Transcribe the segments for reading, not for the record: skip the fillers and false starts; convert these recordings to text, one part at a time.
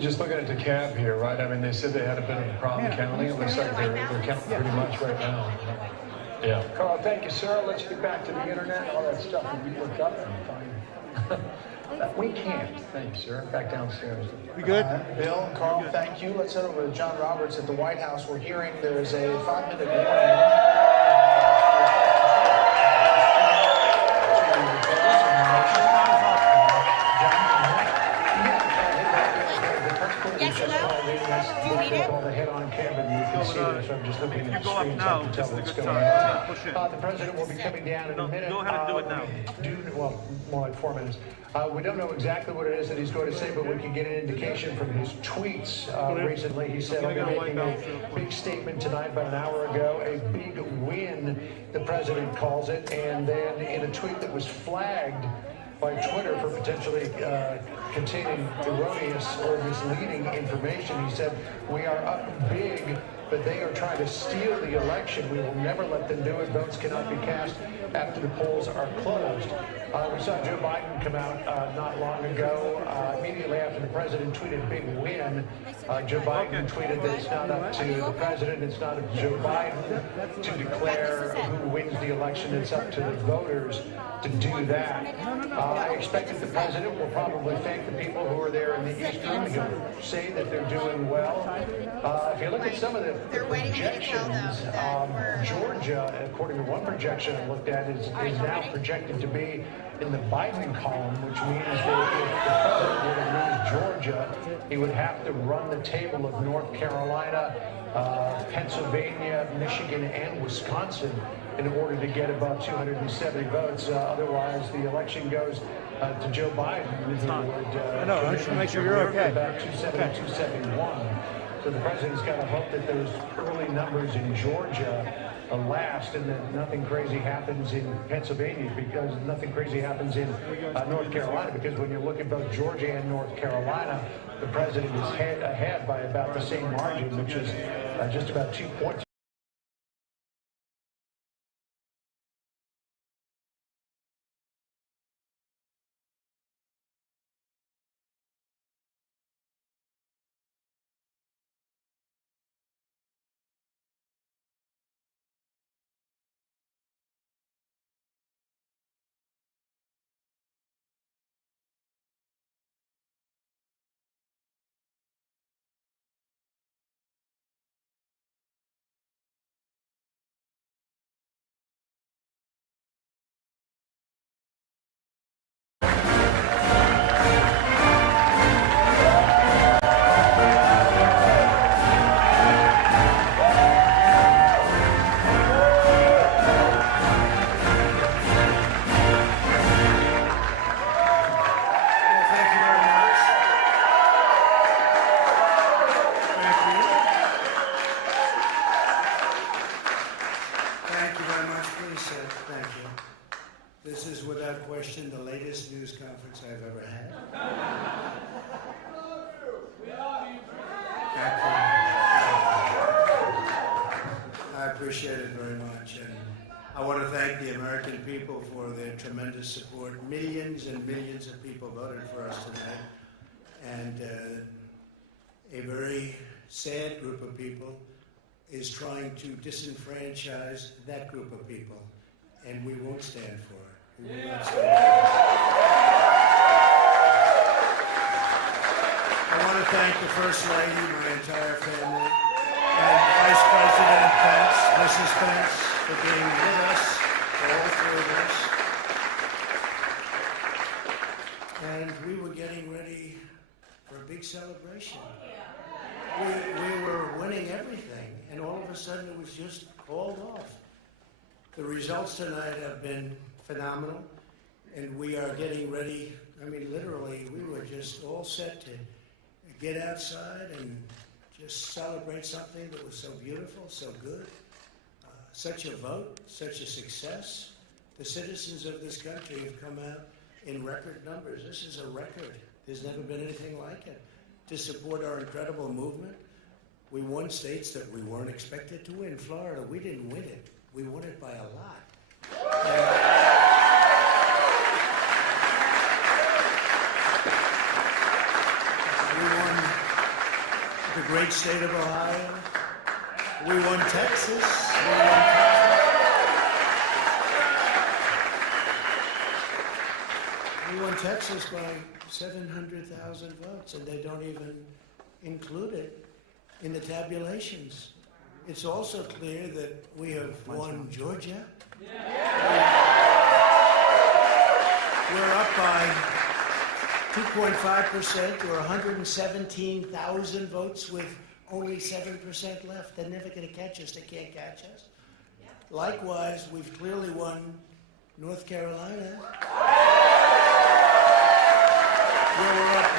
Just looking at the cab here, right? I mean, they said they had a bit of a problem counting. It looks like they're counting pretty much right now. Yeah. Carl, thank you, sir. Let's get back to the internet. All that stuff we looked up and find. We can't. Thank you, sir. Back downstairs. We good? Bill, Carl, thank you. Let's head over to John Roberts at the White House. We're hearing there's a 5-minute warning. Yes, hello? Do you need it? The head-on camera, you can see this. I'm just looking at the Go up screens. now. I can tell This is a what's good going time. on. Push it. The president will be coming down in a minute. Go ahead and do it now. Well, more like 4 minutes. We don't know exactly what it is that he's going to say, but we can get an indication from his tweets recently. He said, "I'll be making a big statement tonight," about an hour ago, a big win, the president calls it. And then in a tweet that was flagged by Twitter for potentially containing erroneous or misleading information, he said, "We are up big, but they are trying to steal the election. We will never let them do it. Votes cannot be cast after the polls are closed." We saw Joe Biden come out not long ago, immediately after the president tweeted big win. Joe Biden tweeted that it's not up to the president, it's not up to Joe Biden to declare who wins the election, it's up to the voters to do that. I expect that the president will probably thank the people who are there in the East Room. He'll say that they're doing well. If you look at some of the projections, Georgia, according to one projection I looked at, is now projected to be in the Biden column, which means that if the president were to lose Georgia, he would have to run the table of North Carolina, Pennsylvania, Michigan, and Wisconsin in order to get above 270 votes. Otherwise, the election goes to Joe Biden, who would I know, I just want to make sure you're okay. about 270, 271. So the president's got to hope that those early numbers in Georgia last, and that nothing crazy happens in Pennsylvania, because nothing crazy happens in North Carolina, because when you look at both Georgia and North Carolina, the president is ahead by about the same margin, which is just about 2 points. This is without question the latest news conference I've ever had. I appreciate it very much, and I want to thank the American people for their tremendous support. Millions and millions of people voted for us tonight, and a very sad group of people is trying to disenfranchise that group of people, and we won't stand for it. We will not stand for it. I want to thank the First Lady, my entire family, and Vice President Pence, Mrs. Pence, for being with us, all three of us. And we were getting ready for a big celebration. We were winning everything, and all of a sudden it was just called off. The results tonight have been phenomenal, and we are getting ready. I mean, literally, we were just all set to get outside and just celebrate something that was so beautiful, so good. Such a vote, such a success. The citizens of this country have come out in record numbers. This is a record. There's never been anything like it. To support our incredible movement. We won states that we weren't expected to win. Florida, we didn't win it. We won it by a lot. We won the great state of Ohio. We won Texas. We won Texas by 700,000 votes, and they don't even include it in the tabulations. It's also clear that we have won Georgia. We're up by 2.5%, or 117,000 votes with only 7% left. They're never going to catch us. They can't catch us. Likewise, we've clearly won North Carolina, where we're up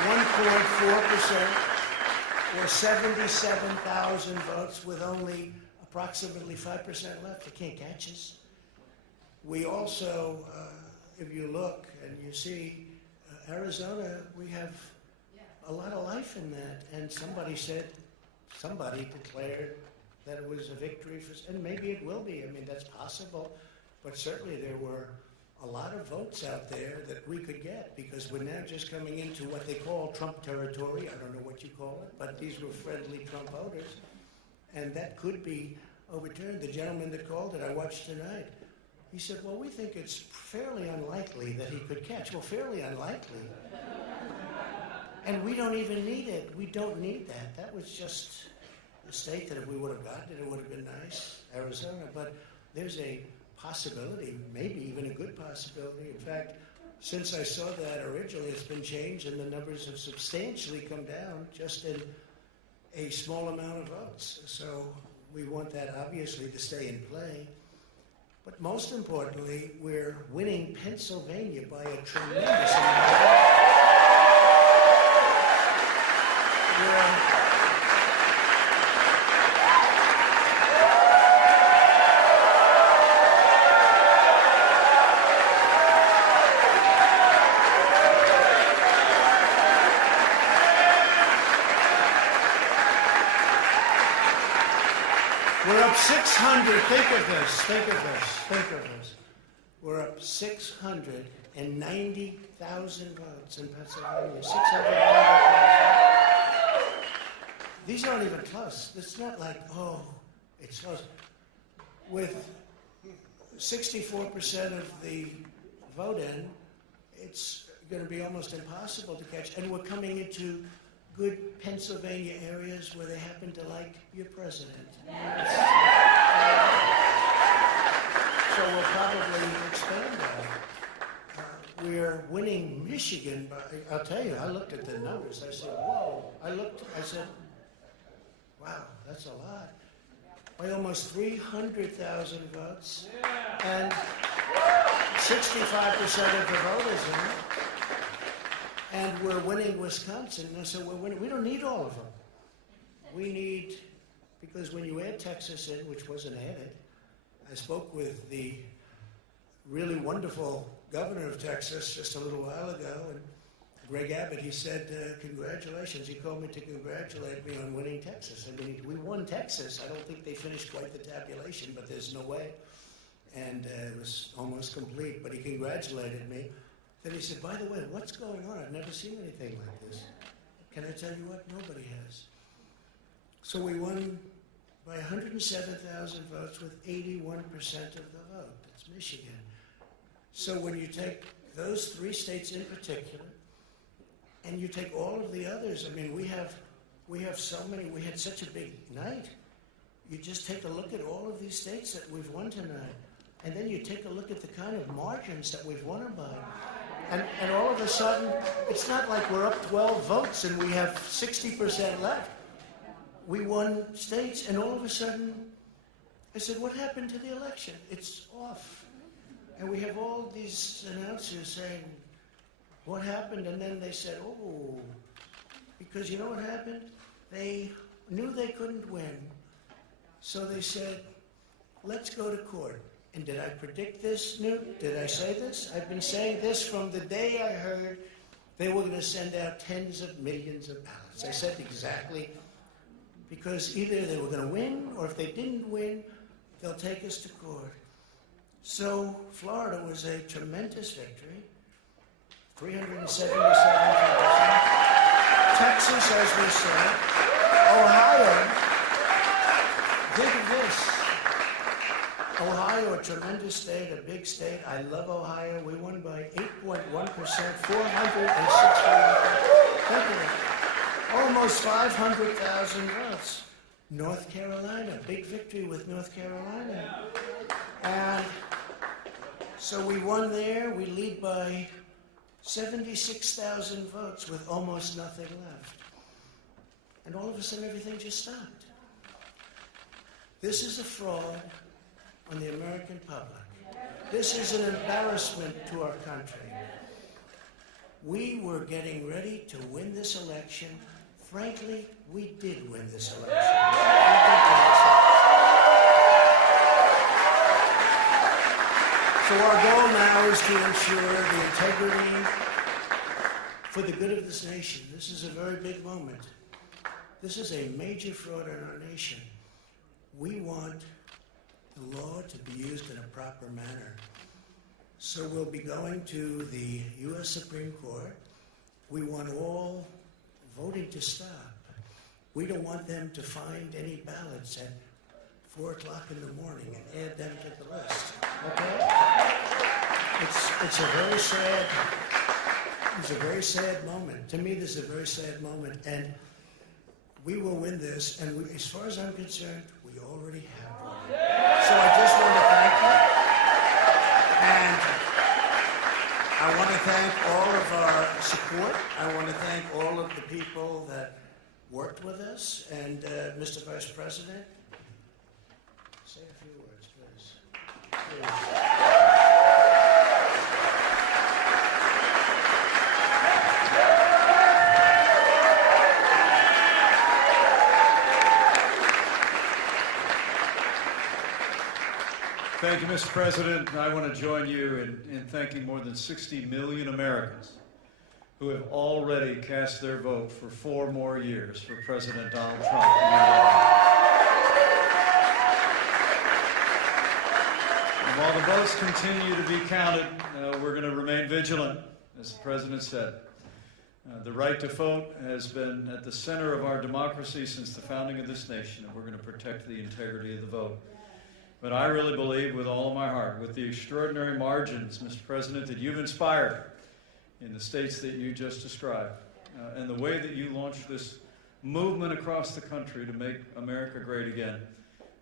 1.4%, or 77,000 votes with only approximately 5% left. They can't catch us. We also, if you look and you see, Arizona, we have a lot of life in that. And somebody declared that it was a victory for, and maybe it will be. I mean, that's possible. But certainly there were a lot of votes out there that we could get, because we're now just coming into what they call Trump territory. I don't know what you call it, but these were friendly Trump voters. And that could be overturned. The gentleman that called it, I watched tonight, he said, well, we think it's fairly unlikely that he could catch. Well, fairly unlikely. And we don't even need it. We don't need that. That was just a state that if we would have gotten it, it would have been nice, Arizona. But there's a possibility, maybe even a good possibility. In fact, since I saw that originally, it's been changed, and the numbers have substantially come down just in a small amount of votes. So we want that, obviously, to stay in play. But most importantly, we're winning Pennsylvania by a tremendous amount. We're up 600. Think of this. We're up 690,000 votes in Pennsylvania. 690,000. These aren't even close. It's not like, oh, it's close. With 64% of the vote in, it's going to be almost impossible to catch. And we're coming into good Pennsylvania areas where they happen to like your president. So we'll probably expand that. We're winning Michigan by, I'll tell you, I looked at the numbers. I said, whoa. I said, wow, that's a lot. By almost 300,000 votes. And 65% of the voters in it. And we're winning Wisconsin. And so we're winning. We don't need all of them. We need, because when you add Texas in, which wasn't added, I spoke with the really wonderful governor of Texas just a little while ago, and Greg Abbott, he said, congratulations. He called me to congratulate me on winning Texas. I mean, we won Texas. I don't think they finished quite the tabulation, but there's no way. And it was almost complete, but he congratulated me. Then he said, by the way, what's going on? I've never seen anything like this. Can I tell you what? Nobody has. So we won by 107,000 votes with 81% of the vote. That's Michigan. So when you take those three states in particular, and you take all of the others, I mean, we have so many, we had such a big night. You just take a look at all of these states that we've won tonight, and then you take a look at the kind of margins that we've won them by. And all of a sudden, it's not like we're up 12 votes and we have 60% left. We won states, and all of a sudden, I said, what happened to the election? It's off. And we have all these announcers saying, what happened? And then they said, oh, because you know what happened? They knew they couldn't win. So they said, let's go to court. And did I predict this, Newt? Did I say this? I've been saying this from the day I heard they were going to send out tens of millions of ballots. I said exactly, because either they were going to win, or if they didn't win, they'll take us to court. So Florida was a tremendous victory. 377,000. Texas, as we said. Ohio, think of this. Ohio, a tremendous state, a big state. I love Ohio. We won by 8.1%, 460. Almost 500,000 votes. North Carolina, big victory with North Carolina. And so we won there. We lead by 76,000 votes with almost nothing left. And all of a sudden, everything just stopped. This is a fraud on the American public. This is an embarrassment to our country. We were getting ready to win this election. Frankly, we did win this election. So our goal now is to ensure the integrity for the good of this nation. This is a very big moment. This is a major fraud in our nation. We want the law to be used in a proper manner. So we'll be going to the U.S. Supreme Court. We want all voting to stop. We don't want them to find any ballots at 4 o'clock in the morning and add them to the list. Okay? It's a very sad moment. To me, this is a very sad moment. And we will win this. And we, as far as I'm concerned, we already have won. So I just want to thank you. And I want to thank all of our support. I want to thank all of the people that worked with us. And Mr. Vice President, say a few words, please. Thank you, Mr. President. I want to join you in thanking more than 60 million Americans who have already cast their vote for 4 more years for President Donald Trump. And while the votes continue to be counted, we're going to remain vigilant, as the President said. The right to vote has been at the center of our democracy since the founding of this nation, and we're going to protect the integrity of the vote. But I really believe with all of my heart, with the extraordinary margins, Mr. President, that you've inspired in the states that you just described, and the way that you launched this movement across the country to make America great again,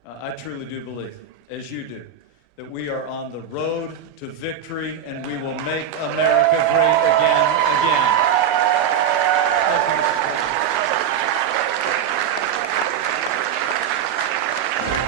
I truly do believe, as you do, that we are on the road to victory and we will make America great again.